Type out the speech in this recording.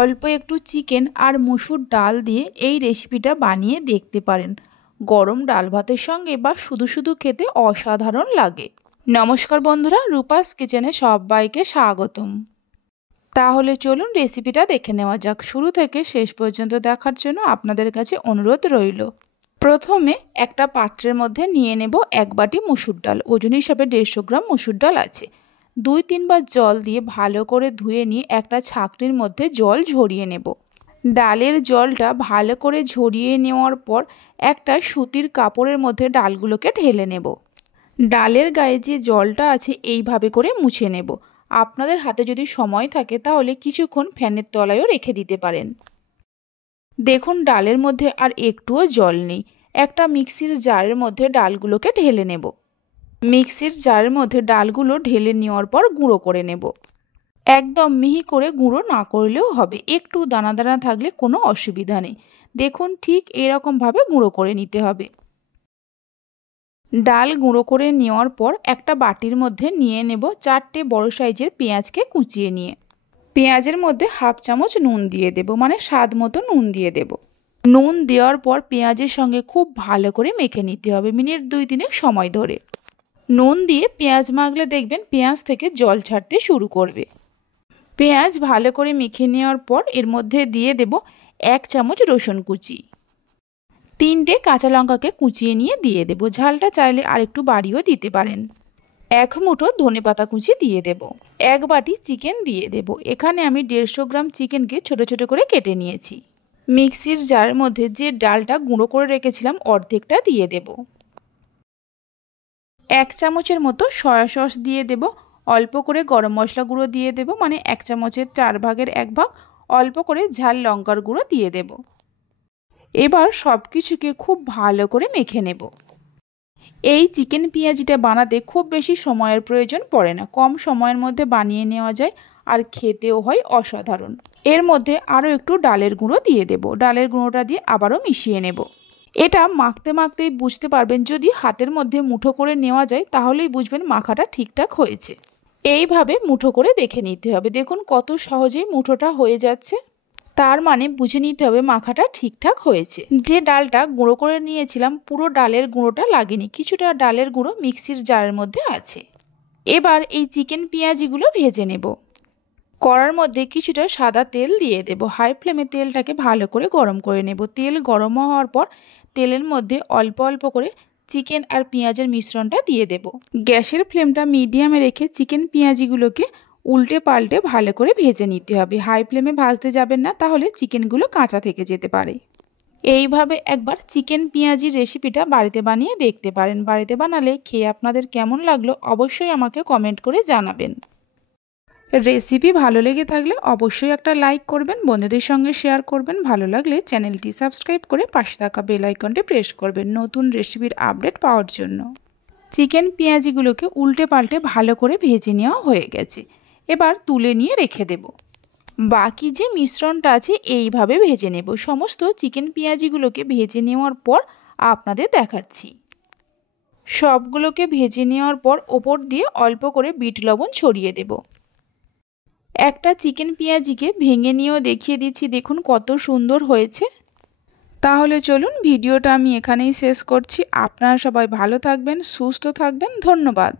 অল্প একটু চিকেন আর মসুর ডাল দিয়ে এই রেসিপিটা বানিয়ে দেখতে পারেন। গরম ডাল ভাতের সঙ্গে বা শুধু শুধু খেতে অসাধারণ লাগে। নমস্কার বন্ধুরা, রূপাস কিচেনে সবাইকে স্বাগতম। তাহলে চলুন রেসিপিটা দেখে নেওয়া যাক। শুরু থেকে শেষ পর্যন্ত দেখার জন্য আপনাদের কাছে অনুরোধ রইল। প্রথমে একটা পাত্রের মধ্যে নিয়ে নেব 1 বাটি মসুর ডাল। ওজন হিসাবে 150 গ্রাম মসুর ডাল আছে। 2-3 বার জল দিয়ে ভালো করে ধুয়ে নিয়ে একটা ছাঁকনির মধ্যে জল ঝরিয়ে নেব। ডালের জলটা ভালো করে ঝরিয়ে নেওয়ার পর একটা সুতির কাপড়ের মধ্যে ডালগুলোকে ঢেলে নেব। ডালের গায়ে যে জলটা আছে এইভাবে করে মুছে নেব। আপনাদের হাতে যদি সময় থাকে তাহলে কিছুক্ষণ ফ্যানের তলায়ও রেখে দিতে পারেন। দেখুন ডালের মধ্যে আর একটুও জল নেই। একটা মিক্সির জারের মধ্যে ডালগুলোকে ঢেলে নেব। মিক্সির জারের মধ্যে ডালগুলো ঢেলে নেওয়ার পর গুঁড়ো করে নেব। একদম মিহি করে গুঁড়ো না করলেও হবে, একটু দানা দানা থাকলে কোনো অসুবিধা নেই। দেখুন ঠিক এরকমভাবে গুঁড়ো করে নিতে হবে। ডাল গুঁড়ো করে নেওয়ার পর একটা বাটির মধ্যে নিয়ে নেব 4টে বড় সাইজের পেঁয়াজকে কুচিয়ে নিয়ে। পেঁয়াজের মধ্যে 1/2 চামচ নুন দিয়ে দেব, মানে স্বাদ মতো নুন দিয়ে দেব। নুন দেওয়ার পর পেঁয়াজের সঙ্গে খুব ভালো করে মেখে নিতে হবে মিনিট 2-3 সময় ধরে। নুন দিয়ে পেঁয়াজ মাখলে দেখবেন পেঁয়াজ থেকে জল ছাড়তে শুরু করবে। পেঁয়াজ ভালো করে মেখে নেওয়ার পর এর মধ্যে দিয়ে দেব 1 চামচ রসুন কুচি। 3টে কাঁচা লঙ্কাকে কুচিয়ে নিয়ে দিয়ে দেব। ঝালটা চাইলে আরেকটু বাড়িয়েও দিতে পারেন। 1 মুঠো ধনেপাতা কুচি দিয়ে দেব। 1 বাটি চিকেন দিয়ে দেব। এখানে আমি 150 গ্রাম চিকেনকে ছোট ছোট করে কেটে নিয়েছি। মিক্সির জারের মধ্যে যে ডালটা গুঁড়ো করে রেখেছিলাম অর্ধেকটা দিয়ে দেব। 1 চামচের মতো সয়া সস দিয়ে দেব। অল্প করে গরম মশলা গুঁড়ো দিয়ে দেব, মানে 1 চামচের 4 ভাগের 1 ভাগ। অল্প করে ঝাল লঙ্কার গুঁড়ো দিয়ে দেব। এবার সব কিছুকে খুব ভালো করে মেখে নেব। এই চিকেন পেঁয়াজিটা বানাতে খুব বেশি সময়ের প্রয়োজন পড়ে না, কম সময়ের মধ্যে বানিয়ে নেওয়া যায় আর খেতেও হয় অসাধারণ। এর মধ্যে আরও একটু ডালের গুঁড়ো দিয়ে দেব। ডালের গুঁড়োটা দিয়ে আবারও মিশিয়ে নেব। এটা মাখতে মাখতেই বুঝতে পারবেন, যদি হাতের মধ্যে মুঠো করে নেওয়া যায় তাহলেই বুঝবেন মাখাটা ঠিকঠাক হয়েছে। এইভাবে মুঠো করে দেখে নিতে হবে। দেখুন কত সহজেই মুঠোটা হয়ে যাচ্ছে, তার মানে বুঝে নিতে হবে মাখাটা ঠিকঠাক হয়েছে। যে ডালটা গুঁড়ো করে নিয়েছিলাম পুরো ডালের গুঁড়োটা লাগেনি, কিছুটা ডালের গুঁড়ো মিক্সির জারের মধ্যে আছে। এবার এই চিকেন পেঁয়াজিগুলো ভেজে নেব। কড়ার মধ্যে কিছুটা সাদা তেল দিয়ে দেব। হাই ফ্লেমে তেলটাকে ভালো করে গরম করে নেব। তেল গরম হওয়ার পর তেলের মধ্যে অল্প অল্প করে চিকেন আর পেঁয়াজের মিশ্রণটা দিয়ে দেব। গ্যাসের ফ্লেমটা মিডিয়ামে রেখে চিকেন পেঁয়াজিগুলোকে উল্টে পাল্টে ভালো করে ভেজে নিতে হবে। হাই ফ্লেমে ভাজতে যাবেন না, তাহলে চিকেনগুলো কাঁচা থেকে যেতে পারে। এইভাবে একবার চিকেন পেঁয়াজির রেসিপিটা বাড়িতে বানিয়ে দেখতে পারেন। বাড়িতে বানালে খেয়ে আপনাদের কেমন লাগলো অবশ্যই আমাকে কমেন্ট করে জানাবেন। রেসিপি ভালো লেগে থাকলে অবশ্যই একটা লাইক করবেন, বন্ধুদের সঙ্গে শেয়ার করবেন। ভালো লাগলে চ্যানেলটি সাবস্ক্রাইব করে পাশে থাকা বেল আইকনটি প্রেস করবেন নতুন রেসিপির আপডেট পাওয়ার জন্য। চিকেন পেঁয়াজিগুলোকে উল্টে পাল্টে ভালো করে ভেজে নেওয়া হয়ে গেছে। এবার তুলে নিয়ে রেখে দেব। বাকি যে মিশ্রণটা আছে এইভাবে ভেজে নেব। সমস্ত চিকেন পেঁয়াজিগুলোকে ভেজে নেওয়ার পর আপনাদের দেখাচ্ছি। সবগুলোকে ভেজে নেওয়ার পর ওপর দিয়ে অল্প করে বিট লবণ ছড়িয়ে দেব। একটা চিকেন পেঁয়াজিকে ভেঙে নিয়েও দেখিয়ে দিচ্ছি, দেখুন কত সুন্দর হয়েছে। তাহলে চলুন ভিডিওটা আমি এখানেই শেষ করছি। আপনারা সবাই ভালো থাকবেন, সুস্থ থাকবেন। ধন্যবাদ।